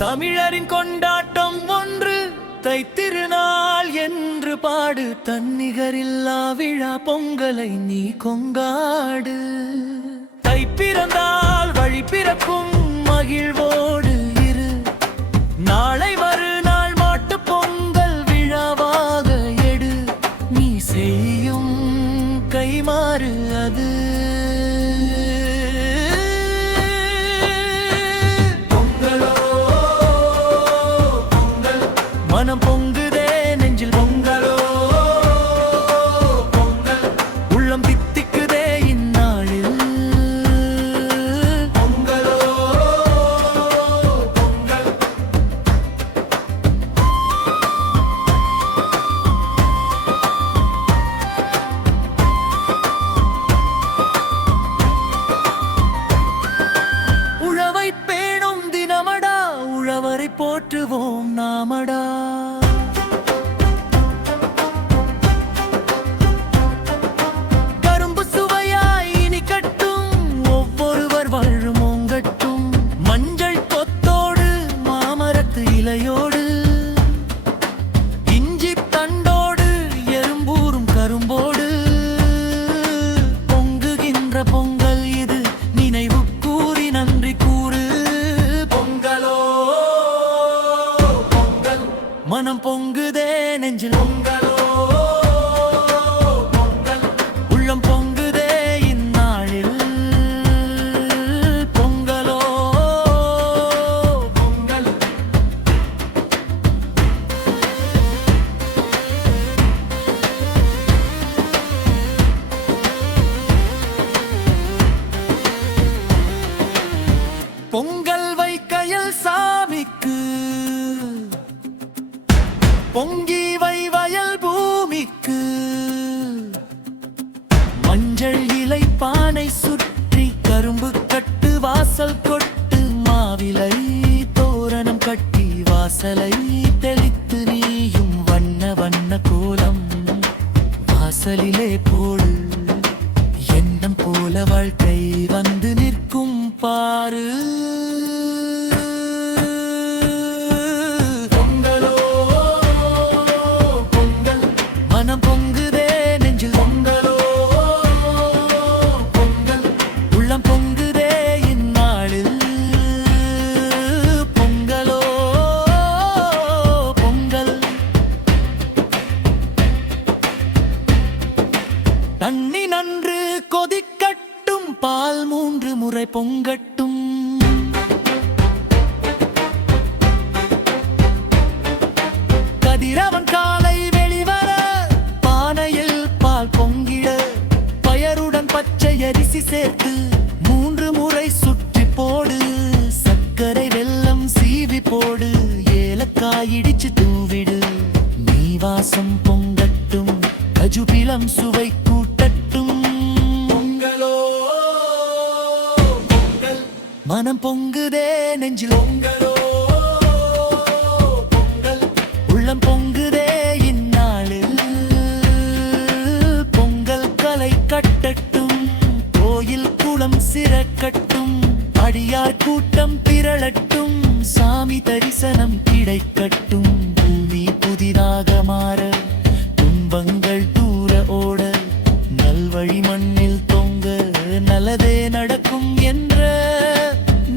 தமிழரின் கொண்டாட்டம் ஒன்று தைத்திருநாள் என்று பாடு. தன்னிகரில்லா விழா பொங்கலை நீ கொண்டாடு. தை பிறந்தால் வழி பிறக்கும் மகிழ்வோடு இரு. நாளை மறுநாள் மாட்டு பொங்கல் விழாவாக எடு. நீ செய்யும் கைமாறு அது. மனம் பொங்குதே நெஞ்சில் பொங்கலோ பொங்கல். உள்ளம் தித்திக்குதே இந்நாளில் பொங்கலோ பொங்கல். உழவை பேணும் தினமடா, உழவரை போற்றுவோம் நாமடா. கரும்பு சுவையாய் இனிக்கட்டும், ஒவ்வொருவர் வாழும் ஓங்கட்டும். மஞ்சள் கொத்தோடு மாமரத்து இலையோடு, இஞ்சி தண்டோடு எறும்பூரும் கரும்போடு. பொங்குகின்ற பொங்கல் இது, நினைவு கூறி நன்றி கூறு. பொங்கலோ பொங்கல். மனம் பொங்குதே நெஞ்சில் பொங்கலோ பொங்கல். உள்ளம் பொங்குதே இந்நாளில் பொங்கலோ பொங்கல். பொங்கல் வைக்கையில் சாமிக்கு, பொங்கி வை வயல் பூமிக்கு. மஞ்சள் இலை பானை சுற்றி, கரும்பு கட்டு வாசல் கொட்டு. மாவிலை தோரணம் கட்டி, வாசலை தெளித்து நீயும் வண்ண வண்ண கோலம் வாசலிலே போடு. எண்ணம் போல வாழ்க்கை வந்து நிற்கும் பாரு. பொங்கலோ பொங்கல். மனம் பொங்குதே நெஞ்சில் பொங்கலோ பொங்கல். உள்ளம் பொங்குதே இந்நாளில் பொங்கலோ பொங்கல். தண்ணி நன்று கொதிக்கட்டும், பால் 3 முறை பொங்கட்டும். கதிரவன் காலை வெளிவர, பானையில் பால் பொங்கிட. பயருடன் பச்சை அரிசி சேர்த்து 3 முறை சுற்றி போடு. சர்க்கரை வெல்லம் சீவி போடு, ஏலக்காய் இடிச்சு தூவிடு. நீ வாசம் பொங்கட்டும், கஜுபிலம் சுவை கூட்டட்டும். பொங்கலோ பொங்கல். மனம் பொங்குதே நெஞ்சில் பொங்கலோ பொங்கல். உள்ளம் பொங்குதே இந்நாளில் பொங்கல். கலை கட்டட்டும், கோயில் குளம் சிறக்கட்டும். அடியார் கூட்டம் திரளட்டும், சாமி தரிசனம் கிடைக்கட்டும். பூமி புதிதாக மாற, துன்பங்கள் தூர ஓட. நல்வழி மண்ணில் தொங்க, நல்லதே நடக்கும் என்ற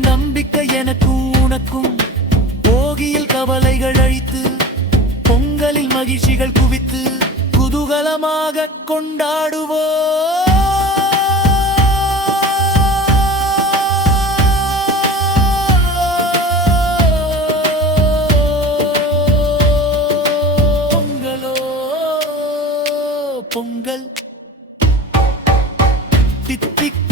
நம்பிக்கை எனக்கும் உனக்கும். போகியில் கவலைகள் அழித்து, பொங்கலில் மகிழ்ச்சிகள் குவித்து, குதூகலமாக கொண்டாடுவோம். பொங்கல். தித்திக்